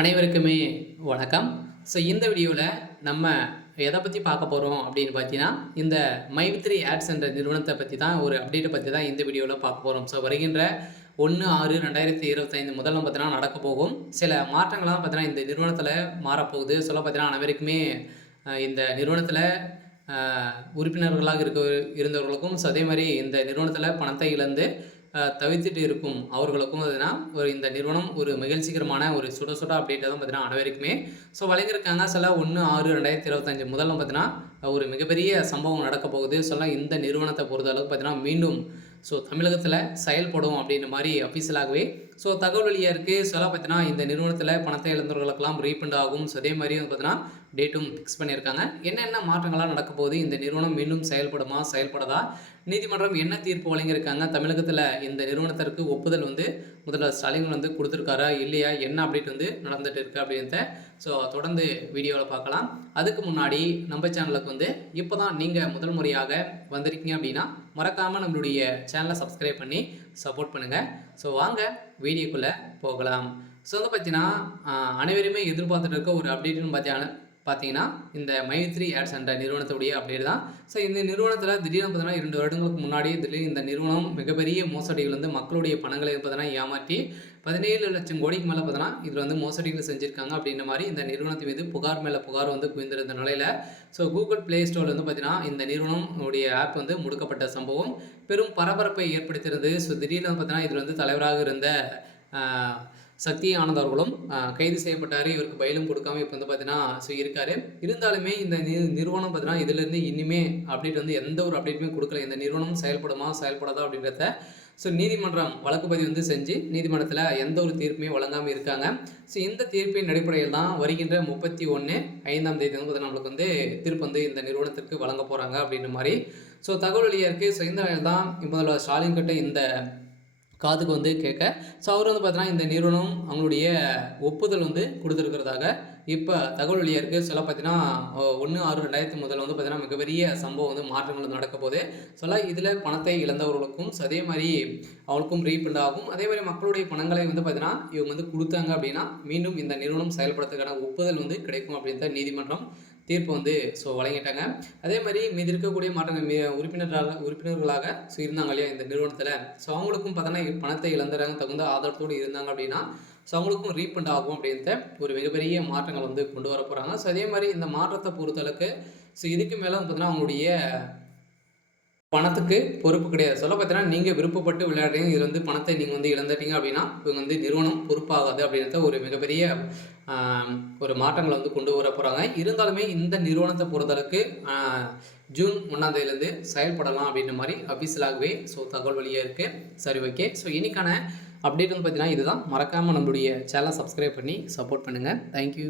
அனைவருக்குமே வணக்கம். இந்த வீடியோவில் நம்ம எதை பற்றி பார்க்க போகிறோம் அப்படின்னு பார்த்தீங்கன்னா, இந்த மைவித்ரி ஆட்ஸ் என்ற நிறுவனத்தை பற்றி தான் ஒரு அப்டேட்டை பற்றி தான் இந்த வீடியோவில் பார்க்க போகிறோம். வருகின்ற 1/6/2025 முதல்ல பார்த்தீங்கன்னா நடக்க போகும் சில மாற்றங்கள்லாம் பார்த்தீங்கன்னா இந்த நிறுவனத்தில் மாறப்போகுது. பார்த்தீங்கன்னா அனைவருக்குமே இந்த நிறுவனத்தில் உறுப்பினர்களாக இருந்தவர்களுக்கும் அதே மாதிரி இந்த நிறுவனத்தில் பணத்தை இழந்து தவிர்த்துட்டு இருக்கும் அவர்களுக்கும் ஒரு இந்த நிறுவனம் ஒரு மகிழ்ச்சிகரமான ஒரு சுட சுட அப்டேட்டை தான் பார்த்தீங்கன்னா அனைவருக்குமே வழங்கியிருக்காங்க. 1/6/2025 முதல்ல பார்த்தீங்கன்னா ஒரு மிகப்பெரிய சம்பவம் நடக்க போகுது. இந்த நிறுவனத்தை பொறுத்த அளவுக்கு பார்த்தீங்கன்னா மீண்டும் தமிழகத்தில் செயல்படும் அப்படின்ற மாதிரி அஃபீஷியலாகவே தகவல் வெளியாக இருக்குது. பார்த்தீங்கன்னா இந்த நிறுவனத்தில் பணத்தை இழந்தவர்களுக்கெல்லாம் ரீஃபண்ட் ஆகும். அதே மாதிரி பார்த்தீங்கன்னா டேட்டும் ஃபிக்ஸ் பண்ணியிருக்காங்க. என்னென்ன மாற்றங்கள்லாம் நடக்க போகுது, இந்த நிறுவனம் மீண்டும் செயல்படுமா செயல்படாதா, நீதிமன்றம் என்ன தீர்ப்பு வழங்கியிருக்காங்க, தமிழகத்தில் இந்த நிறுவனத்திற்கு ஒப்புதல் முதல்வர் ஸ்டாலின் கொடுத்துருக்காரா இல்லையா, என்ன அப்டேட் நடந்துட்டு இருக்கு அப்படின்றத தொடர்ந்து வீடியோவில் பார்க்கலாம். அதுக்கு முன்னாடி நம்ம சேனலுக்கு இப்போ தான் நீங்கள் முதல் முறையாக வந்திருக்கீங்க அப்படின்னா மறக்காமல் நம்மளுடைய சேனலை சப்ஸ்கிரைப் பண்ணி சப்போர்ட் பண்ணுங்கள். வாங்க வீடியோக்குள்ளே போகலாம். பார்த்தீங்கன்னா அனைவருமே எதிர்பார்த்துட்டு இருக்க ஒரு அப்டேட்னு பார்த்தீங்கன்னா இந்த மைவித்ரி ஆட்ஸ் என்ற நிறுவனத்துடைய அப்டேட் தான். இந்த நிறுவனத்தில் திடீர்னு பார்த்தீங்கன்னா 2 வருடங்களுக்கு முன்னாடி இந்த நிறுவனம் மிகப்பெரிய மோசடிகள் மக்களுடைய பணங்களை பார்த்தீங்கன்னா ஏமாற்றி 17 லட்சம் கோடிக்கு மேலே பார்த்தீங்கன்னா இதில் மோசடிகள் செஞ்சுருக்காங்க அப்படின்ற மாதிரி இந்த நிறுவனத்தின் மீது புகார் மேலே புகார் குவிந்திருந்த நிலையில் கூகுள் ப்ளே ஸ்டோரில் பார்த்தீங்கன்னா இந்த நிறுவனமுடைய ஆப் முடக்கப்பட்ட சம்பவம் பெரும் பரபரப்பை ஏற்படுத்தியிருந்தது. திடீர்னு பார்த்தீங்கன்னா இதில் தலைவராக இருந்த சக்தி ஆனந்த் அவர்களும் கைது செய்யப்பட்டார். இவருக்கு பயிலும் கொடுக்காம இப்போ பார்த்தீங்கன்னா இருக்காரு. இருந்தாலுமே இந்த நிறுவனம் பார்த்தீங்கன்னா இதிலிருந்து இனிமே அப்டேட் எந்த ஒரு அப்டேட்டுமே கொடுக்கல. இந்த நிறுவனம் செயல்படுமா செயல்படாதா அப்படின்றத நீதிமன்றம் வழக்கு பதிவு செஞ்சு நீதிமன்றத்தில் எந்த ஒரு தீர்ப்புமே வழங்காமல் இருக்காங்க. இந்த தீர்ப்பின் அடிப்படையில் தான் வருகின்ற 31/5 பார்த்தீங்கன்னா நம்மளுக்கு தீர்ப்பு இந்த நிறுவனத்திற்கு வழங்க போகிறாங்க அப்படின்ற மாதிரி தகவல் வெளியாக இருக்குது. இந்த வேலை தான் முதல்வர் ஸ்டாலின் கிட்ட இந்த காதுக்கு கேட்க அவர் பார்த்தீங்கன்னா இந்த நிறுவனம் அவங்களுடைய ஒப்புதல் கொடுத்துருக்கிறதாக இப்போ தகவல் வெளியாக இருக்குது. பார்த்தீங்கன்னா 1/6/2000 முதல்ல பார்த்தீங்கன்னா மிகப்பெரிய சம்பவம் மாற்றங்கள் நடக்க போகுது. இதில் பணத்தை இழந்தவர்களுக்கும் அதே மாதிரி அவங்களுக்கும் ரீஃபண்ட் ஆகும். அதே மாதிரி மக்களுடைய பணங்களை பார்த்தீங்கன்னா இவங்க கொடுத்தாங்க அப்படின்னா மீண்டும் இந்த நிறுவனம் செயல்படுறதுக்கான ஒப்புதல் கிடைக்கும் அப்படின்னு நீதிமன்றம் தீர்ப்பு வழங்கிட்டாங்க. அதே மாதிரி மீது இருக்கக்கூடிய மாற்றங்கள் உறுப்பினர்களாக இருந்தாங்க இல்லையா இந்த நிறுவனத்தில் அவங்களுக்கும் பார்த்தோன்னா பணத்தை இழந்துறாங்க தகுந்த ஆதாரத்தோடு இருந்தாங்க அப்படின்னா அவங்களுக்கும் ரீஃபண்ட் ஆகும் அப்படின்ற ஒரு மிகப்பெரிய மாற்றங்கள் கொண்டு வர போகிறாங்க. அதே மாதிரி இந்த மாற்றத்தை பொறுத்தளவுக்கு இதுக்கு மேலே பார்த்தீங்கன்னா அவங்களுடைய பணத்துக்கு பொறுப்பு கிடையாது. பார்த்தீங்கன்னா நீங்கள் விருப்பப்பட்டு விளையாடுறீங்க, இது பணத்தை நீங்கள் இழந்துட்டீங்க அப்படின்னா இவங்க நிறுவனம் பொறுப்பாகாது அப்படின்றத ஒரு மிகப்பெரிய ஒரு மாற்றங்களை கொண்டு வர போகிறாங்க. இருந்தாலுமே இந்த நிறுவனத்தை பொறுத்தளவுக்கு ஜூன் 1ஆம் தேதியிலேருந்து செயல்படலாம் அப்படின்ற மாதிரி அஃபீஷியலாகவே தகவல் வெளியாக இருக்குது. சரி, ஓகே. இன்னைக்கான அப்டேட் பார்த்தீங்கன்னா இதுதான். மறக்காமல் நம்மளுடைய சேனலை சப்ஸ்கிரைப் பண்ணி சப்போர்ட் பண்ணுங்கள். தேங்க்யூ.